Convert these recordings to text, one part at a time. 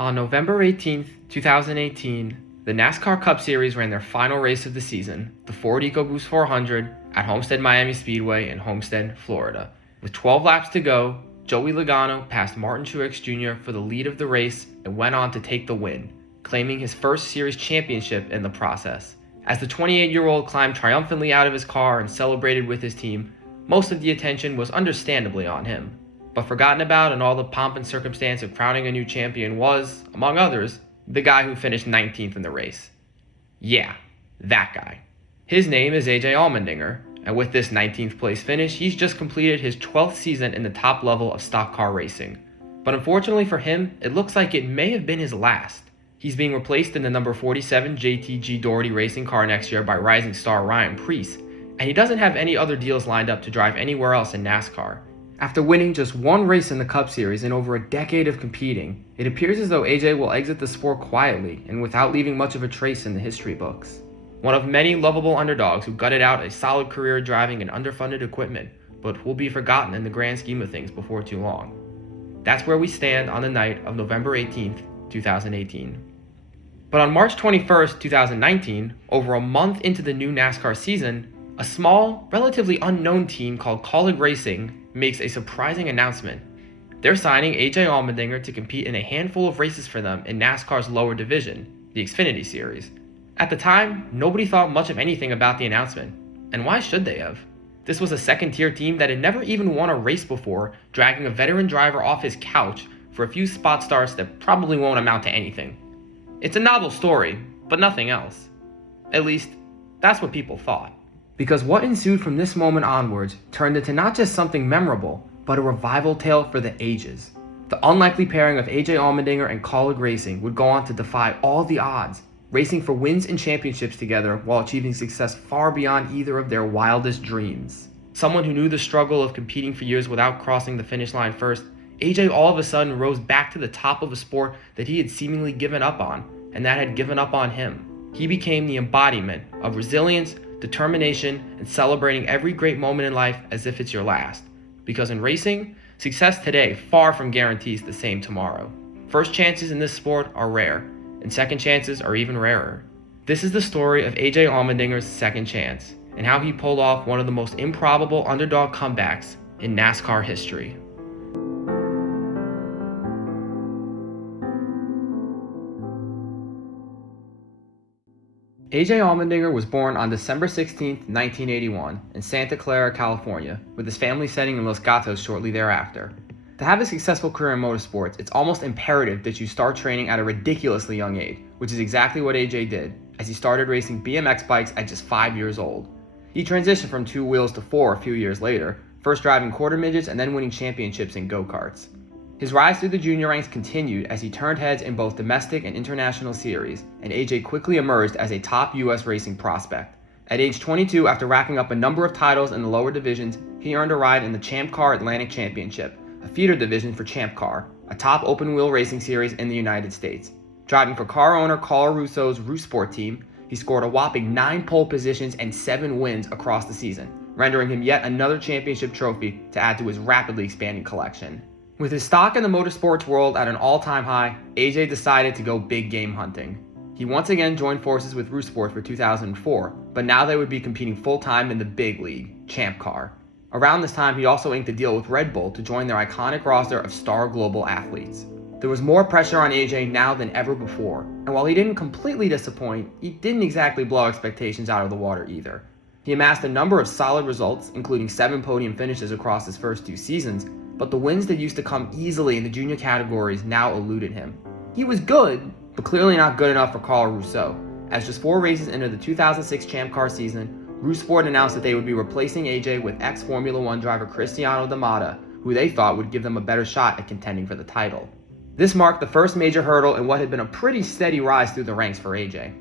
On November 18th, 2018, the NASCAR Cup Series ran their final race of the season, the Ford EcoBoost 400, at Homestead Miami Speedway in Homestead, Florida. With 12 laps to go, Joey Logano passed Martin Truex Jr. for the lead of the race and went on to take the win, claiming his first series championship in the process. As the 28-year-old climbed triumphantly out of his car and celebrated with his team, most of the attention was understandably on him. But forgotten about in all the pomp and circumstance of crowning a new champion was, among others, the guy who finished 19th in the race. Yeah, that guy. His name is AJ Allmendinger, and with this 19th place finish, he's just completed his 12th season in the top level of stock car racing. But unfortunately for him, it looks like it may have been his last. He's being replaced in the number 47 JTG Doherty racing car next year by rising star Ryan Preece, and he doesn't have any other deals lined up to drive anywhere else in NASCAR. After winning just one race in the Cup Series in over a decade of competing, it appears as though AJ will exit the sport quietly and without leaving much of a trace in the history books. One of many lovable underdogs who gutted out a solid career driving an underfunded equipment, but will be forgotten in the grand scheme of things before too long. That's where we stand on the night of November 18th, 2018. But on March 21st, 2019, over a month into the new NASCAR season, a small, relatively unknown team called Kaulig Racing makes a surprising announcement. They're signing AJ Allmendinger to compete in a handful of races for them in NASCAR's lower division, the Xfinity Series. At the time, nobody thought much of anything about the announcement, and why should they have? This was a second-tier team that had never even won a race before, dragging a veteran driver off his couch for a few spot starts that probably won't amount to anything. It's a novel story, but nothing else. At least, that's what people thought. Because what ensued from this moment onwards turned into not just something memorable, but a revival tale for the ages. The unlikely pairing of AJ Allmendinger and Kaulig Racing would go on to defy all the odds, racing for wins and championships together while achieving success far beyond either of their wildest dreams. Someone who knew the struggle of competing for years without crossing the finish line first, AJ all of a sudden rose back to the top of a sport that he had seemingly given up on, and that had given up on him. He became the embodiment of resilience, determination, and celebrating every great moment in life as if it's your last. Because in racing, success today far from guarantees the same tomorrow. First chances in this sport are rare, and second chances are even rarer. This is the story of AJ Allmendinger's second chance, and how he pulled off one of the most improbable underdog comebacks in NASCAR history. AJ Allmendinger was born on December 16, 1981, in Santa Clara, California, with his family setting in Los Gatos shortly thereafter. To have a successful career in motorsports, it's almost imperative that you start training at a ridiculously young age, which is exactly what AJ did, as he started racing BMX bikes at just 5 years old. He transitioned from 2 wheels to 4 a few years later, first driving quarter midgets and then winning championships in go-karts. His rise through the junior ranks continued as he turned heads in both domestic and international series, and AJ quickly emerged as a top US racing prospect. At age 22, after racking up a number of titles in the lower divisions, he earned a ride in the Champ Car Atlantic Championship, a feeder division for Champ Car, a top open-wheel racing series in the United States. Driving for car owner Carl Russo's Rusport team, he scored a whopping 9 pole positions and 7 wins across the season, rendering him yet another championship trophy to add to his rapidly expanding collection. With his stock in the motorsports world at an all-time high, AJ decided to go big game hunting. He once again joined forces with Rusport for 2004, but now they would be competing full-time in the big league, Champ Car. Around this time, he also inked a deal with Red Bull to join their iconic roster of star global athletes. There was more pressure on AJ now than ever before, and while he didn't completely disappoint, he didn't exactly blow expectations out of the water either. He amassed a number of solid results, including 7 podium finishes across his first 2 seasons, but the wins that used to come easily in the junior categories now eluded him. He was good, but clearly not good enough for Carl Russo, as just 4 races into the 2006 Champ Car season, Rusport announced that they would be replacing AJ with ex-Formula One driver Cristiano D'Amata, who they thought would give them a better shot at contending for the title. This marked the first major hurdle in what had been a pretty steady rise through the ranks for AJ.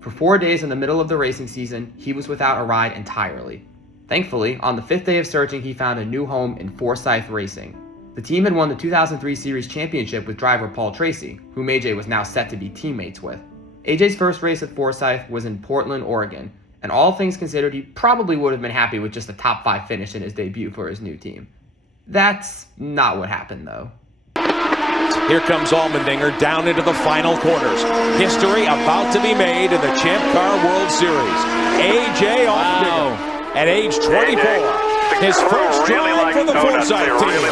For 4 days in the middle of the racing season, he was without a ride entirely. Thankfully, on the 5th day of searching, he found a new home in Forsyth Racing. The team had won the 2003 Series Championship with driver Paul Tracy, whom AJ was now set to be teammates with. AJ's first race at Forsyth was in Portland, Oregon, and all things considered, he probably would have been happy with just a top 5 finish in his debut for his new team. That's not what happened, though. Here comes Allmendinger down into the final corners. History about to be made in the Champ Car World Series. AJ Allmendinger at age 24. His first drive for the Forsythe team.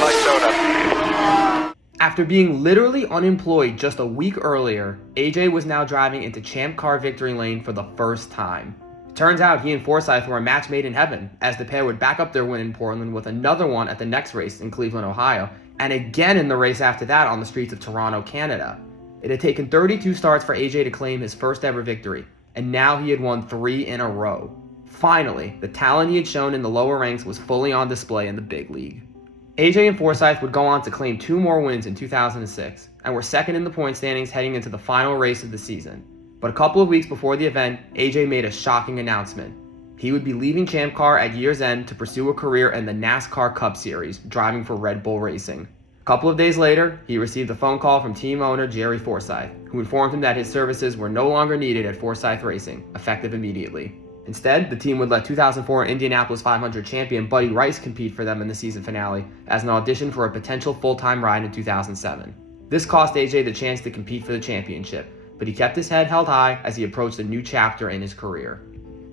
After being literally unemployed just a week earlier, AJ was now driving into Champ Car victory lane for the first time. It turns out he and Forsythe were a match made in heaven, as the pair would back up their win in Portland with another one at the next race in Cleveland, Ohio, and again in the race after that on the streets of Toronto, Canada. It had taken 32 starts for AJ to claim his first ever victory, and now he had won 3 in a row. Finally, the talent he had shown in the lower ranks was fully on display in the big league. AJ and Forsythe would go on to claim 2 more wins in 2006, and were second in the point standings heading into the final race of the season. But a couple of weeks before the event, AJ made a shocking announcement. He would be leaving Champ Car at year's end to pursue a career in the NASCAR Cup Series, driving for Red Bull Racing. A couple of days later, he received a phone call from team owner Jerry Forsythe, who informed him that his services were no longer needed at Forsythe Racing, effective immediately. Instead, the team would let 2004 Indianapolis 500 champion Buddy Rice compete for them in the season finale as an audition for a potential full-time ride in 2007. This cost AJ the chance to compete for the championship, but he kept his head held high as he approached a new chapter in his career.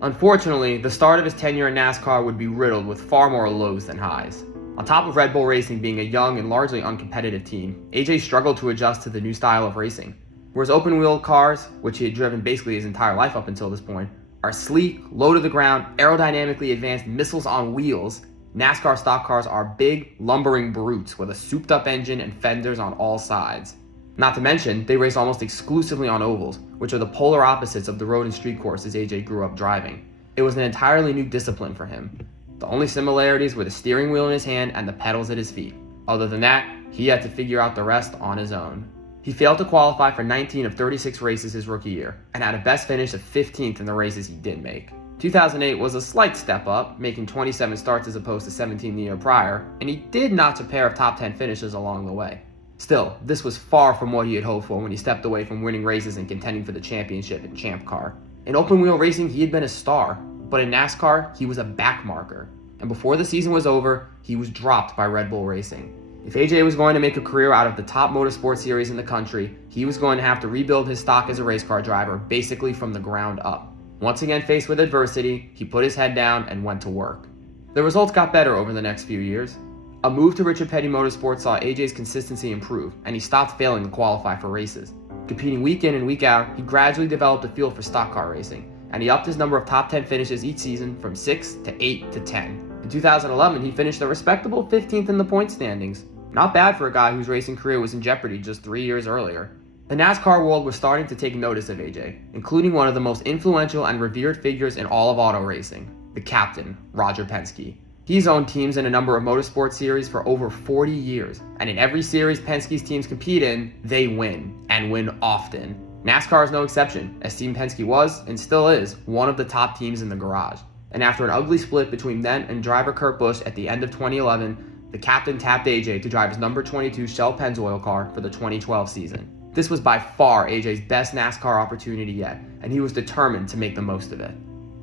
Unfortunately, the start of his tenure in NASCAR would be riddled with far more lows than highs. On top of Red Bull Racing being a young and largely uncompetitive team, AJ struggled to adjust to the new style of racing. Whereas open-wheel cars, which he had driven basically his entire life up until this point, are sleek, low to the ground, aerodynamically advanced missiles on wheels, NASCAR stock cars are big, lumbering brutes with a souped-up engine and fenders on all sides. Not to mention, they race almost exclusively on ovals, which are the polar opposites of the road and street courses AJ grew up driving. It was an entirely new discipline for him. The only similarities were the steering wheel in his hand and the pedals at his feet. Other than that, he had to figure out the rest on his own. He failed to qualify for 19 of 36 races his rookie year, and had a best finish of 15th in the races he did make. 2008 was a slight step up, making 27 starts as opposed to 17 the year prior, and he did notch a pair of top 10 finishes along the way. Still, this was far from what he had hoped for when he stepped away from winning races and contending for the championship in Champ Car. In open wheel racing, he had been a star, but in NASCAR, he was a backmarker. And before the season was over, he was dropped by Red Bull Racing. If AJ was going to make a career out of the top motorsport series in the country, he was going to have to rebuild his stock as a race car driver basically from the ground up. Once again faced with adversity, he put his head down and went to work. The results got better over the next few years. A move to Richard Petty Motorsports saw AJ's consistency improve, and he stopped failing to qualify for races. Competing week in and week out, he gradually developed a feel for stock car racing, and he upped his number of top 10 finishes each season from 6 to 8 to 10. In 2011, he finished a respectable 15th in the point standings. Not bad for a guy whose racing career was in jeopardy just 3 years earlier. The NASCAR world was starting to take notice of AJ, including one of the most influential and revered figures in all of auto racing, the captain, Roger Penske. He's owned teams in a number of motorsport series for over 40 years, and in every series Penske's teams compete in, they win, and win often. NASCAR is no exception, as Team Penske was, and still is, one of the top teams in the garage. And after an ugly split between then and driver Kurt Busch at the end of 2011, the captain tapped AJ to drive his number 22 Shell Pennzoil car for the 2012 season. This was by far AJ's best NASCAR opportunity yet, and he was determined to make the most of it.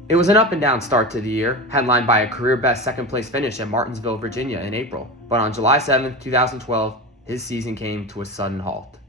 It was an up and down start to the year, headlined by a career-best second-place finish at Martinsville, Virginia in April. But on July 7, 2012, his season came to a sudden halt.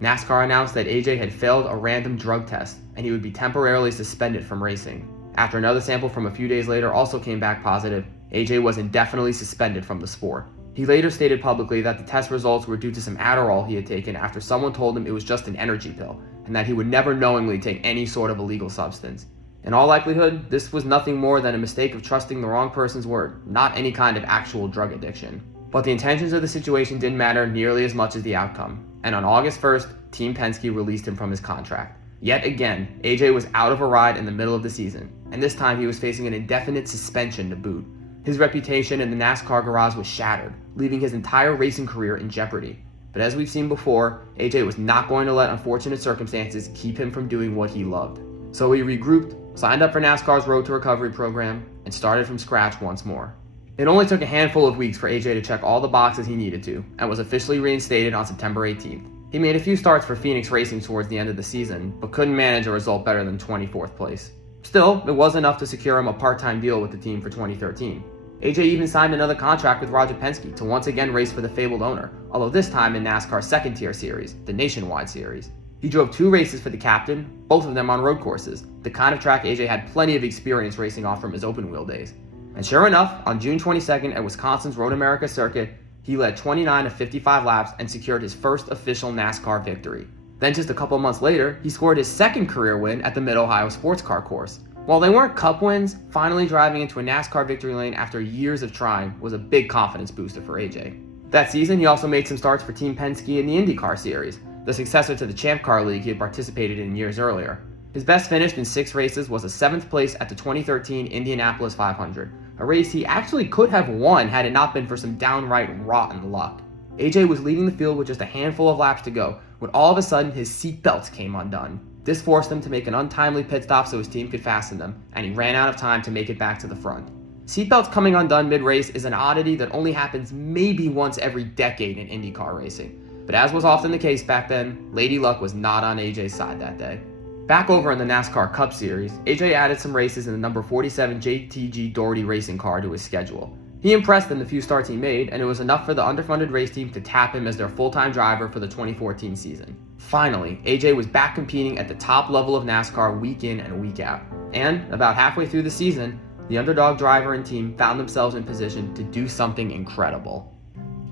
NASCAR announced that AJ had failed a random drug test, and he would be temporarily suspended from racing. After another sample from a few days later also came back positive, AJ was indefinitely suspended from the sport. He later stated publicly that the test results were due to some Adderall he had taken after someone told him it was just an energy pill, and that he would never knowingly take any sort of illegal substance. In all likelihood, this was nothing more than a mistake of trusting the wrong person's word, not any kind of actual drug addiction. But the intentions of the situation didn't matter nearly as much as the outcome, and on August 1st, Team Penske released him from his contract. Yet again, AJ was out of a ride in the middle of the season, and this time he was facing an indefinite suspension to boot. His reputation in the NASCAR garage was shattered, leaving his entire racing career in jeopardy. But as we've seen before, AJ was not going to let unfortunate circumstances keep him from doing what he loved. So he regrouped, signed up for NASCAR's Road to Recovery program, and started from scratch once more. It only took a handful of weeks for AJ to check all the boxes he needed to, and was officially reinstated on September 18th. He made a few starts for Phoenix Racing towards the end of the season, but couldn't manage a result better than 24th place. Still, it was enough to secure him a part-time deal with the team for 2013. AJ even signed another contract with Roger Penske to once again race for the fabled owner, although this time in NASCAR's second-tier series, the Nationwide Series. He drove 2 races for the captain, both of them on road courses, the kind of track AJ had plenty of experience racing off from his open-wheel days. And sure enough, on June 22nd at Wisconsin's Road America circuit, he led 29 of 55 laps and secured his first official NASCAR victory. Then just a couple months later, he scored his second career win at the Mid-Ohio Sports Car course. While they weren't cup wins, finally driving into a NASCAR victory lane after years of trying was a big confidence booster for AJ. That season, he also made some starts for Team Penske in the IndyCar Series, the successor to the Champ Car League he had participated in years earlier. His best finish in 6 races was a 7th place at the 2013 Indianapolis 500, a race he actually could have won had it not been for some downright rotten luck. AJ was leading the field with just a handful of laps to go when all of a sudden his seat belts came undone. This forced him to make an untimely pit stop so his team could fasten them, and he ran out of time to make it back to the front. Seatbelts coming undone mid-race is an oddity that only happens maybe once every decade in IndyCar racing, but as was often the case back then, Lady Luck was not on AJ's side that day. Back over in the NASCAR Cup Series, AJ added some races in the number 47 JTG Doherty racing car to his schedule. He impressed in the few starts he made, and it was enough for the underfunded race team to tap him as their full-time driver for the 2014 season. Finally, AJ was back competing at the top level of NASCAR week in and week out. And about halfway through the season, the underdog driver and team found themselves in position to do something incredible.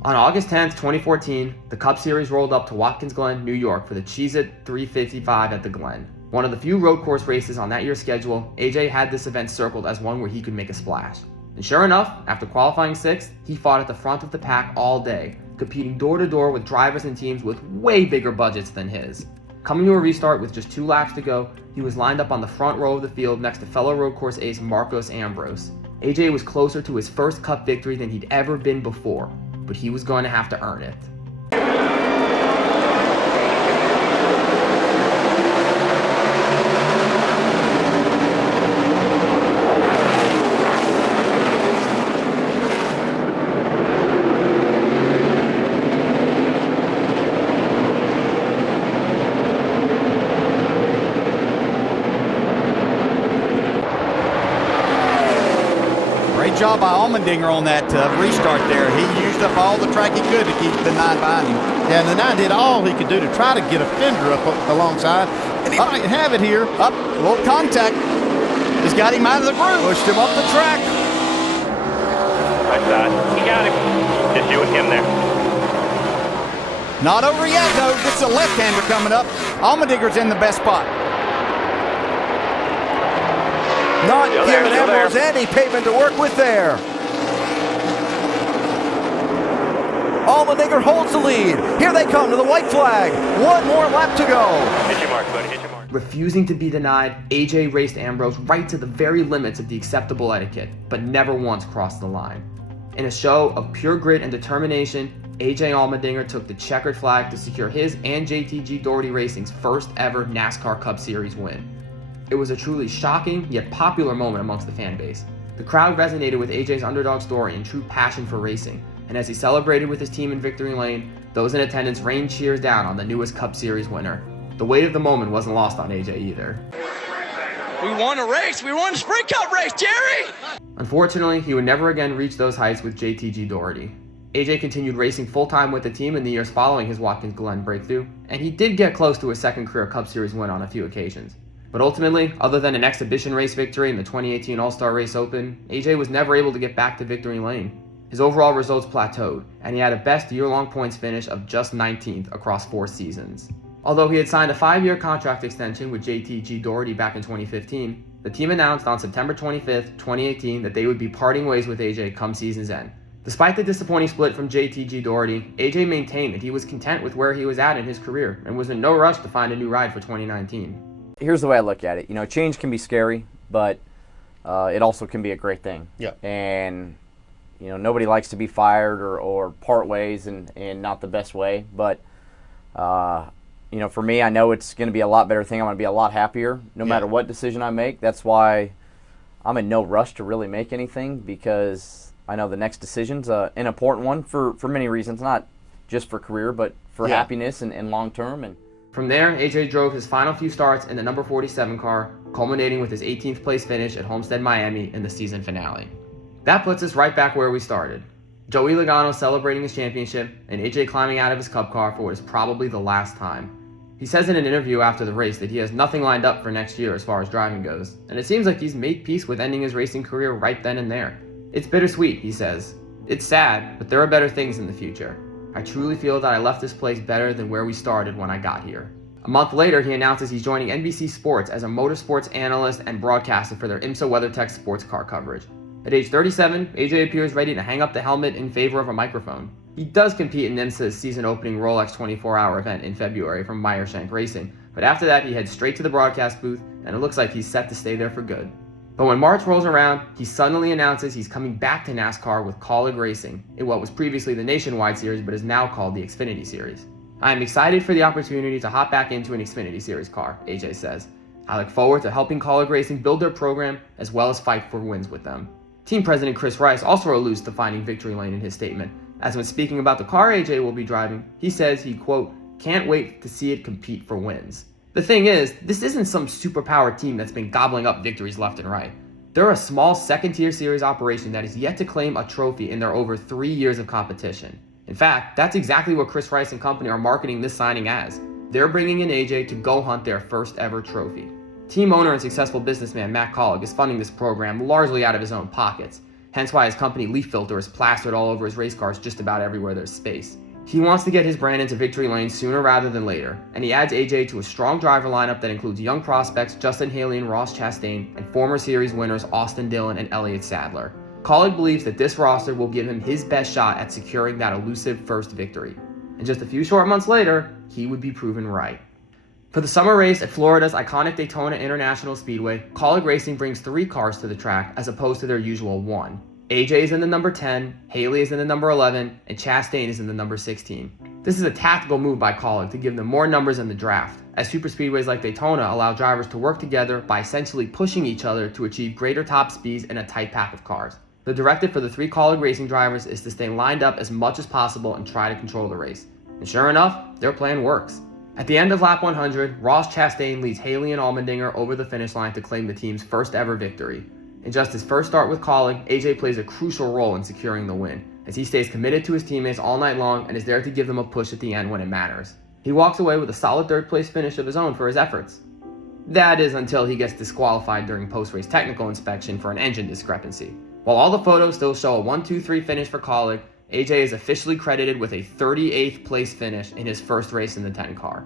On August 10th, 2014, the Cup Series rolled up to Watkins Glen, New York for the Cheez-It 355 at the Glen. One of the few road course races on that year's schedule, AJ had this event circled as one where he could make a splash. And sure enough, after qualifying 6th, he fought at the front of the pack all day, competing door-to-door with drivers and teams with way bigger budgets than his. Coming to a restart with just 2 laps to go, he was lined up on the front row of the field next to fellow road course ace Marcos Ambrose. AJ was closer to his first Cup victory than he'd ever been before, but he was going to have to earn it. Job by Allmendinger on that restart there. He used up all the track he could to keep the 9 behind him. Yeah, and the 9 did all he could do to try to get a fender up alongside. And he might have it here. Up, a little contact. Just got him out of the groove. Pushed him up the track. Right side. He got him. Just you and him there. Not over yet, though. It's a left-hander coming up. Allmendinger's in the best spot. Not giving Ambrose any pavement to work with there. Allmendinger holds the lead. Here they come to the white flag. 1 more lap to go. Hit your mark, buddy. Hit your mark. Refusing to be denied, AJ raced Ambrose right to the very limits of the acceptable etiquette, but never once crossed the line. In a show of pure grit and determination, AJ Allmendinger took the checkered flag to secure his and JTG Doherty Racing's first ever NASCAR Cup Series win. It was a truly shocking yet popular moment amongst the fan base. The crowd resonated with AJ's underdog story and true passion for racing, and as he celebrated with his team in victory lane, those in attendance rained cheers down on the newest Cup Series winner. The weight of the moment wasn't lost on AJ either. We won a race! We won a Sprint Cup race, Jerry! Unfortunately, he would never again reach those heights with JTG Doherty. AJ continued racing full-time with the team in the years following his Watkins Glen breakthrough, and he did get close to a second career Cup Series win on a few occasions. But ultimately, other than an exhibition race victory in the 2018 All-Star Race Open, AJ was never able to get back to victory lane. His overall results plateaued, and he had a best year-long points finish of just 19th across 4 seasons. Although he had signed a 5-year contract extension with JTG Doherty back in 2015, the team announced on September 25th, 2018 that they would be parting ways with AJ come season's end. Despite the disappointing split from JTG Doherty, AJ maintained that he was content with where he was at in his career and was in no rush to find a new ride for 2019. Here's the way I look at it. You know, change can be scary, but it also can be a great thing. Yeah. And, you know, nobody likes to be fired or part ways and not the best way. But, you know, for me, I know it's going to be a lot better thing. I'm going to be a lot happier no matter what decision I make. That's why I'm in no rush to really make anything, because I know the next decision's an important one for many reasons, not just for career, but for happiness and long term. And from there, AJ drove his final few starts in the number 47 car, culminating with his 18th place finish at Homestead Miami in the season finale. That puts us right back where we started. Joey Logano celebrating his championship, and AJ climbing out of his Cup car for what is probably the last time. He says in an interview after the race that he has nothing lined up for next year as far as driving goes, and it seems like he's made peace with ending his racing career right then and there. It's bittersweet, he says. It's sad, but there are better things in the future. I truly feel that I left this place better than where we started when I got here. A month later, he announces he's joining NBC Sports as a motorsports analyst and broadcaster for their IMSA WeatherTech sports car coverage. At age 37, AJ appears ready to hang up the helmet in favor of a microphone. He does compete in IMSA's season-opening Rolex 24-hour event in February from Meyershank Racing, but after that he heads straight to the broadcast booth, and it looks like he's set to stay there for good. But when March rolls around, he suddenly announces he's coming back to NASCAR with Kaulig Racing, in what was previously the Nationwide Series but is now called the Xfinity Series. I am excited for the opportunity to hop back into an Xfinity Series car, AJ says. I look forward to helping Kaulig Racing build their program as well as fight for wins with them. Team President Chris Rice also alludes to finding victory lane in his statement, as when speaking about the car AJ will be driving, he says he, quote, can't wait to see it compete for wins. The thing is, this isn't some superpowered team that's been gobbling up victories left and right. They're a small second-tier series operation that is yet to claim a trophy in their over 3 years of competition. In fact, that's exactly what Chris Rice and company are marketing this signing as. They're bringing in AJ to go hunt their first ever trophy. Team owner and successful businessman Matt Kaulig is funding this program largely out of his own pockets, hence why his company Leaf Filter is plastered all over his race cars just about everywhere there's space. He wants to get his brand into victory lane sooner rather than later, and he adds AJ to a strong driver lineup that includes young prospects Justin Haley and Ross Chastain, and former series winners Austin Dillon and Elliott Sadler. Kaulig believes that this roster will give him his best shot at securing that elusive first victory. And just a few short months later, he would be proven right. For the summer race at Florida's iconic Daytona International Speedway, Kaulig Racing brings 3 cars to the track as opposed to their usual 1. AJ is in the number 10, Haley is in the number 11, and Chastain is in the number 16. This is a tactical move by Kaulig to give them more numbers in the draft, as superspeedways like Daytona allow drivers to work together by essentially pushing each other to achieve greater top speeds in a tight pack of cars. The directive for the 3 Kaulig Racing drivers is to stay lined up as much as possible and try to control the race. And sure enough, their plan works. At the end of lap 100, Ross Chastain leads Haley and Allmendinger over the finish line to claim the team's first ever victory. In just his first start with Kaulig, AJ plays a crucial role in securing the win, as he stays committed to his teammates all night long and is there to give them a push at the end when it matters. He walks away with a solid third-place finish of his own for his efforts. That is until he gets disqualified during post-race technical inspection for an engine discrepancy. While all the photos still show a 1-2-3 finish for Kaulig, AJ is officially credited with a 38th place finish in his first race in the 10 car.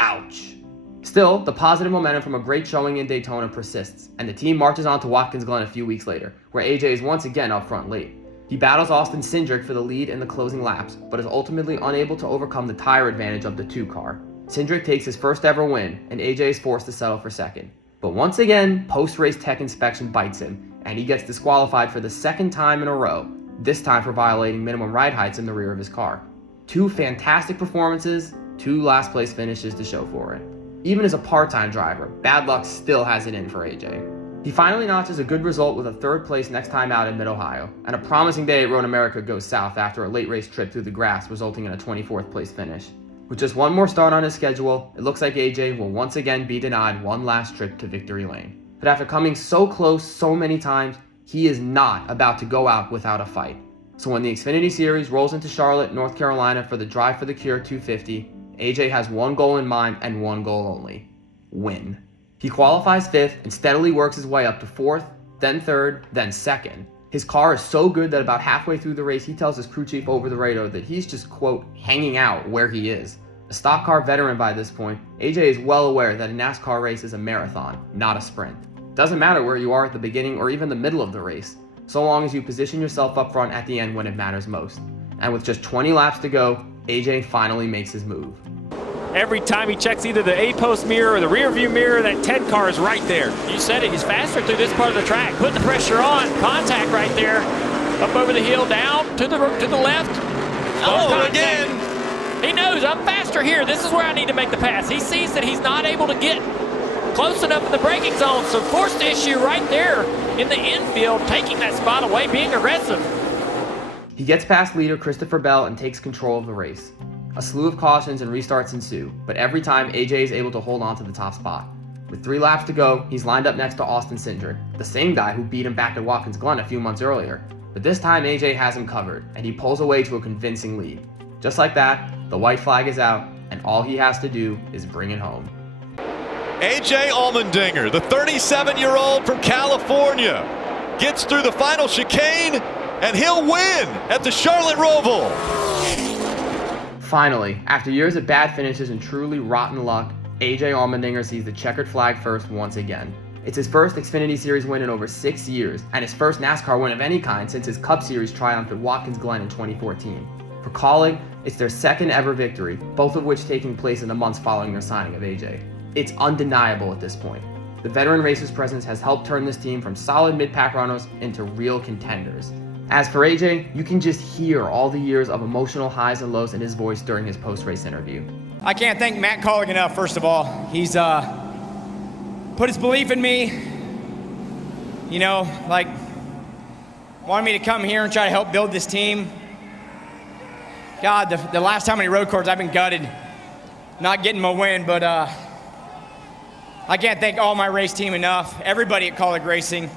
Ouch. Still, the positive momentum from a great showing in Daytona persists, and the team marches on to Watkins Glen a few weeks later, where AJ is once again up front late. He battles Austin Cindric for the lead in the closing laps, but is ultimately unable to overcome the tire advantage of the 2 car. Cindric takes his first ever win, and AJ is forced to settle for second. But once again, post-race tech inspection bites him, and he gets disqualified for the second time in a row, this time for violating minimum ride heights in the rear of his car. 2 fantastic performances, 2 last place finishes to show for it. Even as a part-time driver, bad luck still has it in for AJ. He finally notches a good result with a 3rd place next time out in Mid-Ohio, and a promising day at Road America goes south after a late race trip through the grass resulting in a 24th place finish. With just one more start on his schedule, it looks like AJ will once again be denied one last trip to victory lane. But after coming so close so many times, he is not about to go out without a fight. So when the Xfinity Series rolls into Charlotte, North Carolina for the Drive for the Cure 250, AJ has one goal in mind and one goal only: win. He qualifies 5th and steadily works his way up to 4th, then 3rd, then 2nd. His car is so good that about halfway through the race, he tells his crew chief over the radio that he's just, quote, hanging out where he is. A stock car veteran by this point, AJ is well aware that a NASCAR race is a marathon, not a sprint. Doesn't matter where you are at the beginning or even the middle of the race, so long as you position yourself up front at the end when it matters most. And with just 20 laps to go, AJ finally makes his move. Every time he checks either the A-post mirror or the rear view mirror, that 10 car is right there. You said it, he's faster through this part of the track. Putting the pressure on, contact right there. Up over the hill, down to the left. Oh, again. He knows I'm faster here. This is where I need to make the pass. He sees that he's not able to get close enough in the braking zone, so forced issue right there in the infield, taking that spot away, being aggressive. He gets past leader Christopher Bell and takes control of the race. A slew of cautions and restarts ensue, but every time AJ is able to hold on to the top spot. With 3 laps to go, he's lined up next to Austin Cindric, the same guy who beat him back at Watkins Glen a few months earlier. But this time AJ has him covered, and he pulls away to a convincing lead. Just like that, the white flag is out, and all he has to do is bring it home. AJ Allmendinger, the 37-year-old from California, gets through the final chicane, and he'll win at the Charlotte Roval. Finally, after years of bad finishes and truly rotten luck, AJ Allmendinger sees the checkered flag first once again. It's his first Xfinity Series win in over 6 years, and his first NASCAR win of any kind since his Cup Series triumph at Watkins Glen in 2014. For Kaulig, it's their second ever victory, both of which taking place in the months following their signing of AJ. It's undeniable at this point. The veteran racer's presence has helped turn this team from solid mid-pack runners into real contenders. As for AJ, you can just hear all the years of emotional highs and lows in his voice during his post-race interview. I can't thank Matt Kaulig enough, first of all. He's put his belief in me, wanted me to come here and try to help build this team. God, the last time many road courses I've been gutted, not getting my win, but I can't thank all my race team enough, everybody at Kaulig Racing.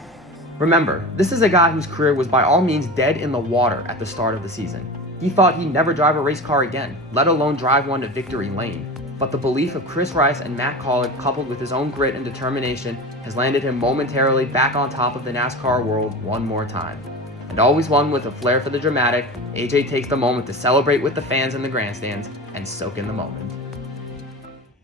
Remember, this is a guy whose career was by all means dead in the water at the start of the season. He thought he'd never drive a race car again, let alone drive one to victory lane. But the belief of Chris Rice and Matt Kaulig, coupled with his own grit and determination, has landed him momentarily back on top of the NASCAR world one more time. And always one with a flair for the dramatic, AJ takes the moment to celebrate with the fans in the grandstands and soak in the moment.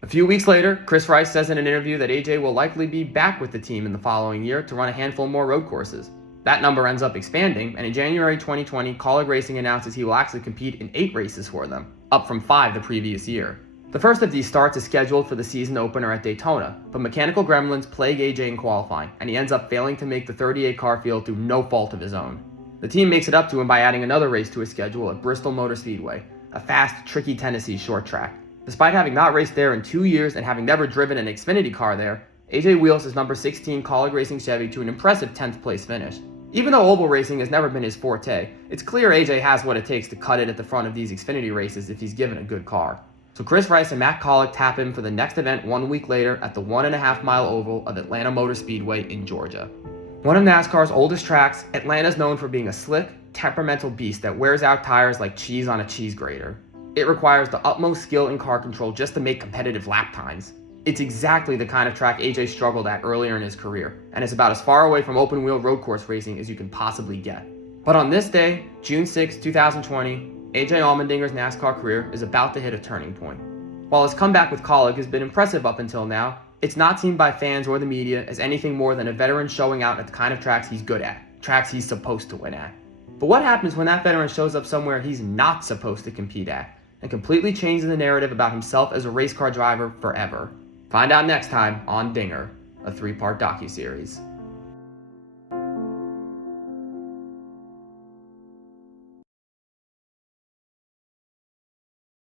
A few weeks later, Chris Rice says in an interview that AJ will likely be back with the team in the following year to run a handful more road courses. That number ends up expanding, and in January 2020, Kaulig Racing announces he will actually compete in 8 races for them, up from 5 the previous year. The first of these starts is scheduled for the season opener at Daytona, but mechanical gremlins plague AJ in qualifying, and he ends up failing to make the 38 car field through no fault of his own. The team makes it up to him by adding another race to his schedule at Bristol Motor Speedway, a fast, tricky Tennessee short track. Despite having not raced there in 2 years and having never driven an Xfinity car there, AJ wheels his number 16 Kaulig Racing Chevy to an impressive 10th place finish. Even though oval racing has never been his forte, it's clear AJ has what it takes to cut it at the front of these Xfinity races if he's given a good car. So Chris Rice and Matt Kaulig tap him for the next event 1 week later at the 1.5-mile oval of Atlanta Motor Speedway in Georgia. One of NASCAR's oldest tracks, Atlanta's known for being a slick, temperamental beast that wears out tires like cheese on a cheese grater. It requires the utmost skill in car control just to make competitive lap times. It's exactly the kind of track AJ struggled at earlier in his career, and it's about as far away from open-wheel road course racing as you can possibly get. But on this day, June 6, 2020, AJ Allmendinger's NASCAR career is about to hit a turning point. While his comeback with Kaulig has been impressive up until now, it's not seen by fans or the media as anything more than a veteran showing out at the kind of tracks he's good at, tracks he's supposed to win at. But what happens when that veteran shows up somewhere he's not supposed to compete at, and completely changes the narrative about himself as a race car driver forever? Find out next time on Dinger, a 3-part docuseries.